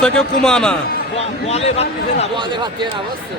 থেকে কুমানা বলে ভাবতেছে না বুঝছো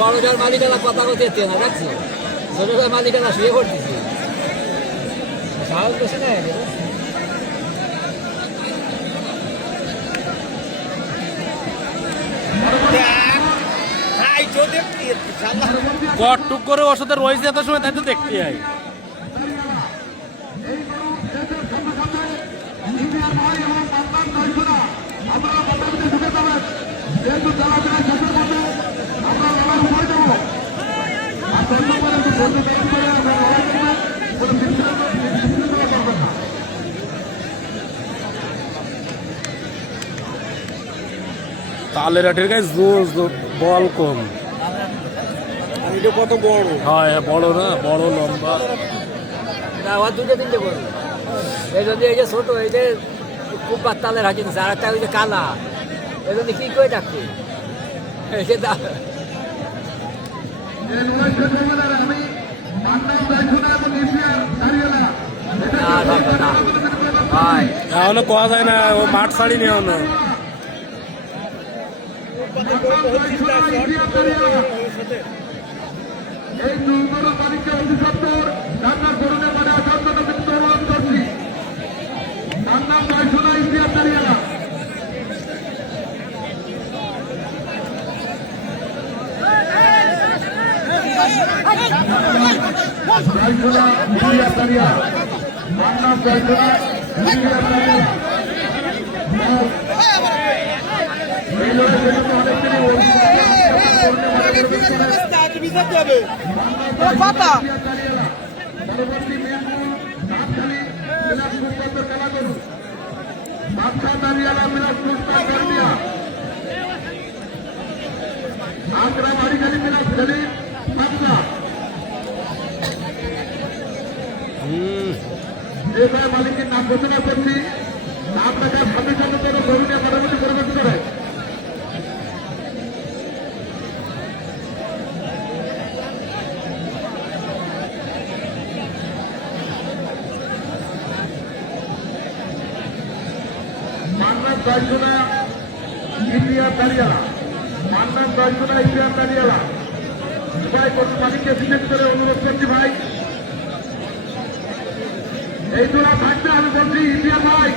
বড় যার মালিকেরা কথা বলতে না দেখছি ছোট যার মালিকেরা শুয়ে পড়তেছি সাহস বেশি না কটটুক করে ওর সাথে রয়েছে এত সময় তাই তো দেখতে হয় তালের আটের গায়ে জোর জোর বল কম এটা কত বড় হ্যাঁ বড় না বড় লম্বা আবার দুটো তিনটে বড় এই যদি এই যে ছোট এই যে খুব তালের হাঁটি দিচ্ছে আর একটা ওই যে কালা এই জন্য কি করে ডাকছে এখনো কোয়া যায় না ও মাঠ ছাড়িনি এখনো এই দুর্বল তারিখে অধিসত্তর ঢাকার করণে মানে অত্যন্ত কিন্তু লাভ করছি তার নাম নয়শোনা ইতিহাস দাঁড়িয়েলা নয়শোনা ইতিহাস দাঁড়িয়া তার নাম নয়শোনা ইতিহাস দাঁড়িয়েলা এই লড়াই কথা মালিকের নাম ঘোষণা করছি নাম রাখার সাথে সাথে গরুকে মোটামুটি পরিবর্তন করে দশজনা ইন্ডিয়ার দাঁড়িয়ালা মান্নার দশজনা ইন্ডিয়ার দাঁড়িয়ালা ভাই কোন মালিককে বিশেষ করে অনুরোধ করছি ভাই এই জোড়া থাকতে আমি বলছি ইন্ডিয়ার ভাই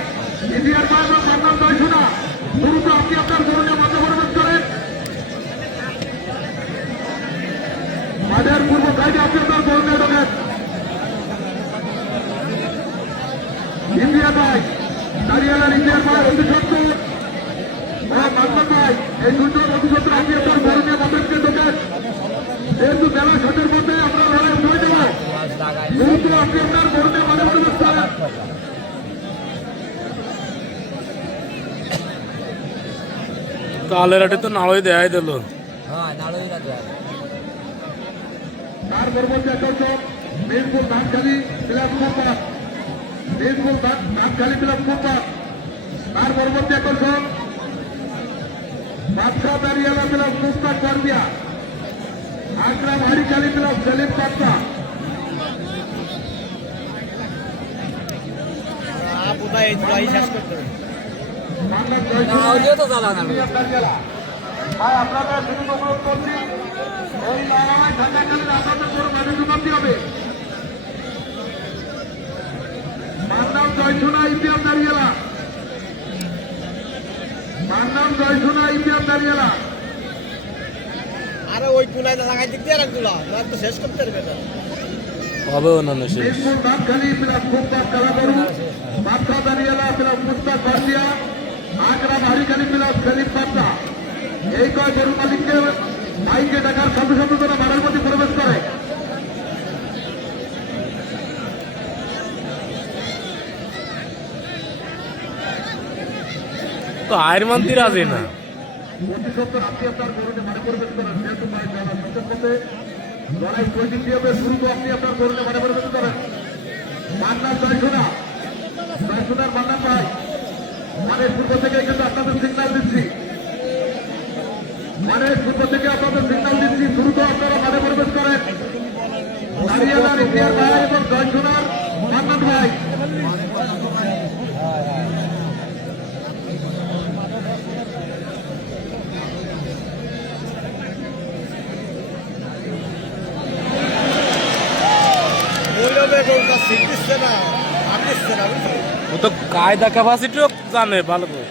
এবং মান্নার দশজনা দ্রুত আপনি আপনার গরুকে মতো পরিবেশ করেন মাঝের পূর্ব সাইডে আপনি আপনার গরুকে ঢোকেন ইন্ডিয়ার ভাই দাঁড়িয়ালার ইন্ডিয়ার ভাই অধিসত্তর মান্নার ভাই এই দুজন অধিসত্তর আপনি আপনার গরুকে মতকে ঢোকেন যেহেতু বেলা 7টার মধ্যে আমরা লড়াই হয়ে দেব যেহেতু আপনি আপনার গরুকে মনে পরিবেশ করেন তালের আটে তো নাড়ই দেয় দিল তার পরবর্তী আকর্ষণ মেদিনীপুর ধানখালি বিলাসপুর মেদিনীপুর ধানখালি বিলাসপুর তার পরবর্তী আকর্ষণ বাদশাহ দাঁড়িয়ালা বিলাস মুস্তাক পারবিয়া আগ্রা ভারিখালি বিলাস সেলিম পাত্তা আপনাদের বিভিন্ন অনুরোধ করছি এই নামায় ঠান্ডাকালীন আপনাদের কোনো গাড়ি ঢুকাতে হবে মান্নাম জয়সোনা ইতিহাস দাঁড়িয়েলা মান্নাম জয়সোনা ইতিহাস দাঁড়িয়েলা ওই কুলায় লাগাই দিক দিয়ে রাখগুলা তো শেষ করতে পারবে না হবে অন্যান্য শেষ মিরপুর নামখালি প্লাস মুস্তাক কালাগরু বাদশা দানিয়ালা প্লাস মুস্তাক বাসিয়া আগ্রা হারিখালি প্লাস সেলিম বাদশা এই কয় গরু মালিককে ভাইকে ডাকার সাথে সাথে তারা মাঠের মধ্যে প্রবেশ করে। তো আয়ের মন্দির আছে না অতি সত্তর আপনি আপনার গরুতে মাঠে প্রবেশ করেন যেহেতু ভাই মেলা সত্যের মধ্যে লড়াই পঁয়ত্রিশ হবে শুরু তো আপনি আপনার গরুতে মাঠে প্রবেশ করেন। মান্নার জয়সোনা জয়সোনার মান্নার ভাই মানের পূর্ব থেকে কিন্তু আপনাদের সিগন্যাল দিচ্ছি মানের পূর্ব থেকে আপনাদের সিগন্যাল দিচ্ছি দ্রুত আপনারা মাঠে প্রবেশ করেন। দাঁড়িয়ালার ইন্ডিয়ার ভাই এবং জয়সোনার মান্নার ভাই সিট দিচ্ছে না আর দিচ্ছে না বুঝলি ও তো কায়দা ক্যাপাসিটিও জানে ভালো করে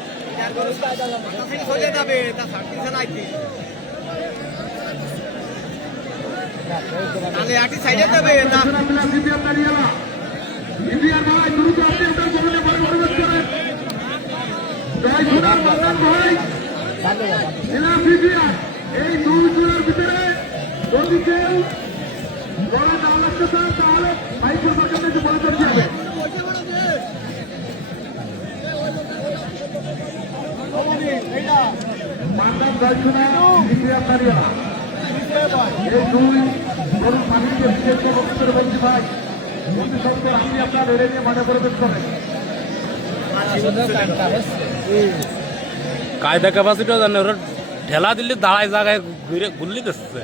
চলে যাবে তা সার্টিফিকেট নাইতে তাহলে একই সাইডে যাবে না ইন্ডিয়ার ভাই দ্রুত আপনি আপনার গরুতে মাঠে প্রবেশ করেন। জয়সোনার মান্নার ভাই এই দুই জনের ভিতরে যদি কেউ বড় দাম লাগতে চান তাহলে ভাইপুর সরকার থেকে বলে দিতে হবে। মান্নার জয়সোনা ইন্ডিয়ার দাঁড়িয়ালা এই দুই গরুর মালিককে বিশেষ করে বলছি ভাই অতি সত্তর আপনি আপনার এড়ে নিয়ে মাঠে প্রবেশ করেন। কায়দা ক্যাপাসিটিও জানে ওরা ঠেলা দিলে দাঁড়ায় জায়গায় ঘুরে ঘুরলি দিচ্ছে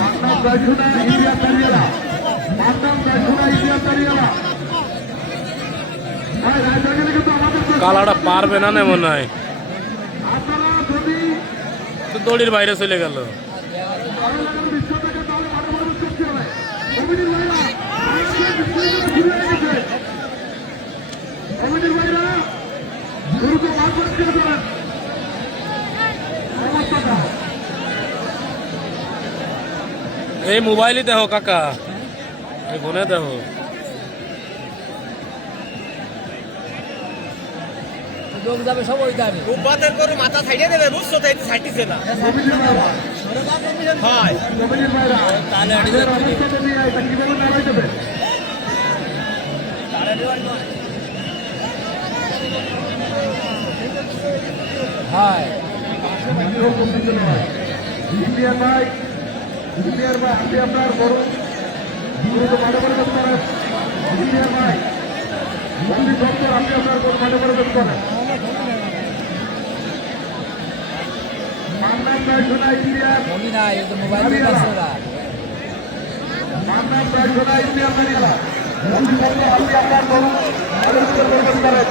মান্নার জয়সোনা ইন্ডিয়ার দাঁড়িয়ালা মান্নার জয়সোনা ইন্ডিয়ার দাঁড়িয়ালা ভাই রাজধানী কিন্তু আমাদের কালাটা পারবে না না মনে হয় আপনারা যদি তো দড়ির বাইরে চলে গেল ভালো লাগার বিশ্ব থেকে তাহলে মাঠে প্রবেশ করতে হবে। কমিটির ভাইরা ঘুরে গেছে কমিটির ভাইরা দ্রুত মাঠ পরিষ্কার করেন অবস্থাটা এই মোবাইলই দেখো কাকা এই ফোনে দেখো লোক যাবে সব ওই দামে রূপবাদের করে মাথা সাইডে দেবে বুঝছো তো এটা সাইড দিচ্ছে না কমিটির ভাইরা হয় কমিটির ভাইরা তাহলে আমাদের অবস্থাটা নিয়ে এটা কিভাবে নাড়াই দেবে হয় ইন্ডিয়ার ভাই আপনি আপনার বড় দ্রুত মাঠে প্রবেশ করেন। ইন্ডিয়ার ভাই বন্দি সত্তর আপনি আপনার বড় মাঠে প্রবেশ করেন। মান্নার জয়সোনা ইন্ডিয়ার মনি নাই ও তো মোবাইল দেখাচ্ছে ওরা মান্নার জয়সোনা ইন্ডিয়ার দাঁড়িয়ালা বন্দি সত্তর আপনি আপনার বড় মাঠে প্রবেশ করেন।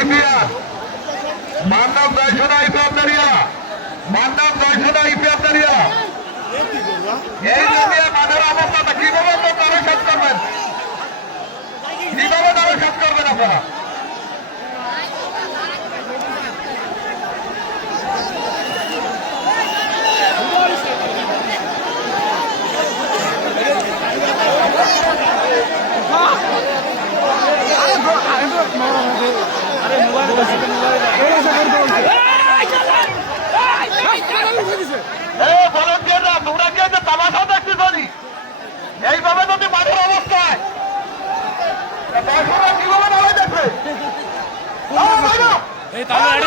ইন্ডিয়া মান্নার জয়সোনা ইপিএফ দাঁড়িয়ালা মান্নার জয়সোনা ইপিএফ দাঁড়িয়ালা এই ইন্ডিয়া মাঠের অবস্থাটা কিভাবে তো তারা শেষ করবেন কিভাবে তারা শেষ করবেন আপনারা ভলান্টিয়াররা তোমরা কি তামাশা দেখতেছ এইভাবে যদি মাঠের অবস্থায় কিভাবে নামাই দেখবে এই তাহলে